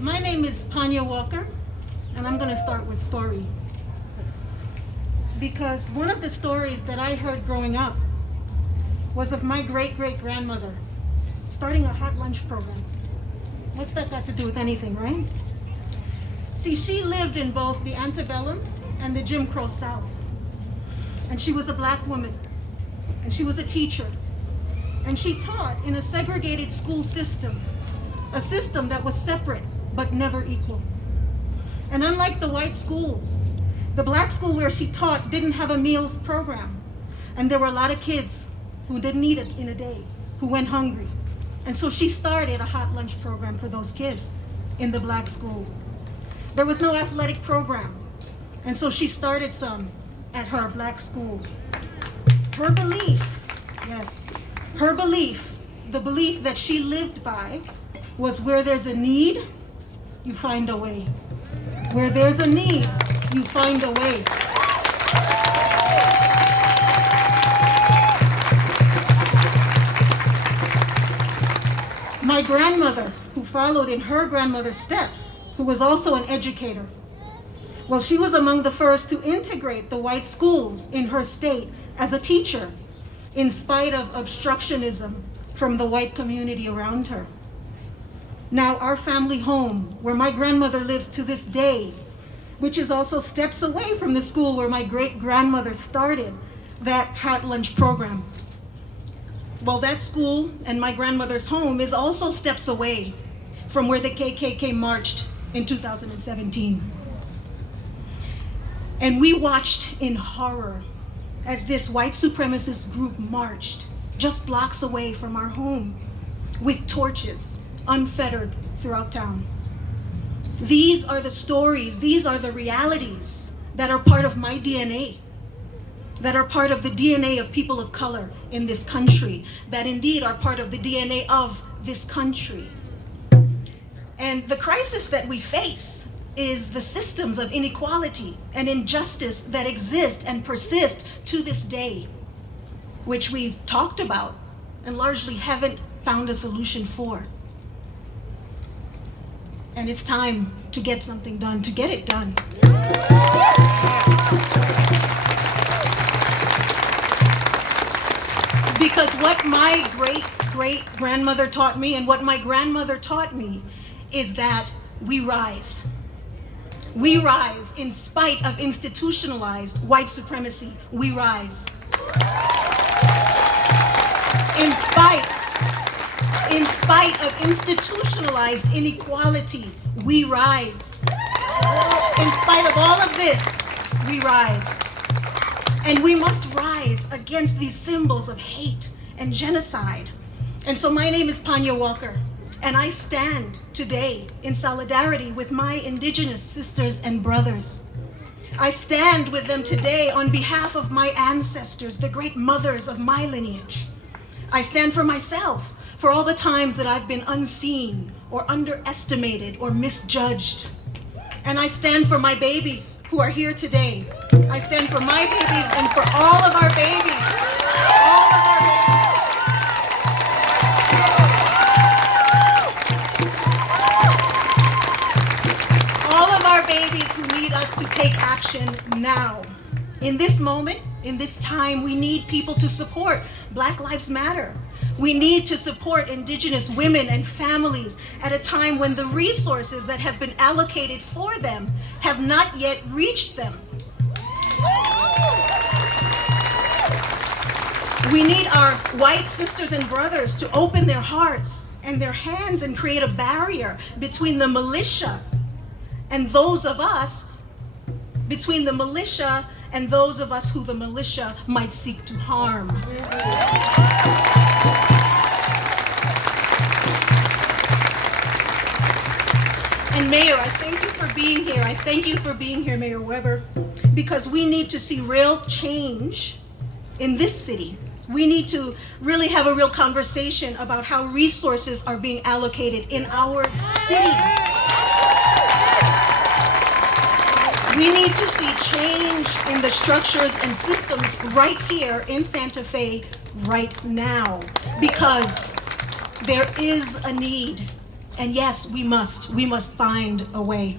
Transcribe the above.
My name is Panya Walker, and I'm going to start with story. Because one of the stories that I heard growing up was of my great-great-grandmother starting a hot lunch program. What's that got to do with anything, right? See, she lived in both the antebellum and the Jim Crow South. And she was a black woman, and she was a teacher. And she taught in a segregated school system, a system that was separate but never equal. And unlike the white schools, the black school where she taught didn't have a meals program. And there were a lot of kids who didn't eat it in a day, who went hungry. And so she started a hot lunch program for those kids in the black school. There was no athletic program, and so she started some at her black school. Her belief, yes, her belief, the belief that she lived by was where there's a need, you find a way. Where there's a need, you find a way. My grandmother, who followed in her grandmother's steps, who was also an educator, well, she was among the first to integrate the white schools in her state as a teacher, in spite of obstructionism from the white community around her. Now, our family home, where my grandmother lives to this day, which is also steps away from the school where my great-grandmother started that hot lunch program. Well, that school and my grandmother's home is also steps away from where the KKK marched in 2017. And we watched in horror as this white supremacist group marched just blocks away from our home with torches, unfettered throughout town. These are the stories, these are the realities that are part of my DNA, that are part of the DNA of people of color in this country, that indeed are part of the DNA of this country. And the crisis that we face is the systems of inequality and injustice that exist and persist to this day, which we've talked about and largely haven't found a solution for. And it's time to get something done, to get it done. Because what my great-great-grandmother taught me and what my grandmother taught me is that we rise. We rise in spite of institutionalized white supremacy. We rise. In spite of institutionalized inequality, we rise. In spite of all of this, we rise. And we must rise against these symbols of hate and genocide. And so my name is Panya Walker, and I stand today in solidarity with my indigenous sisters and brothers. I stand with them today on behalf of my ancestors, the great mothers of my lineage. I stand for myself, for all the times that I've been unseen or underestimated or misjudged. And I stand for my babies who are here today. I stand for my babies and for all of our babies. All of our babies. All of our babies who need us to take action now. In this moment, in this time, we need people to support Black Lives Matter. We need to support Indigenous women and families at a time when the resources that have been allocated for them have not yet reached them. We need our white sisters and brothers to open their hearts and their hands and create a barrier between the militia and those of us, between the militia and those of us who the militia might seek to harm. And Mayor, I thank you for being here. I thank you for being here, Mayor Weber, because we need to see real change in this city. We need to really have a real conversation about how resources are being allocated in our city. We need to see change in the structures and systems right here in Santa Fe right now, because there is a need And yes, we must find a way.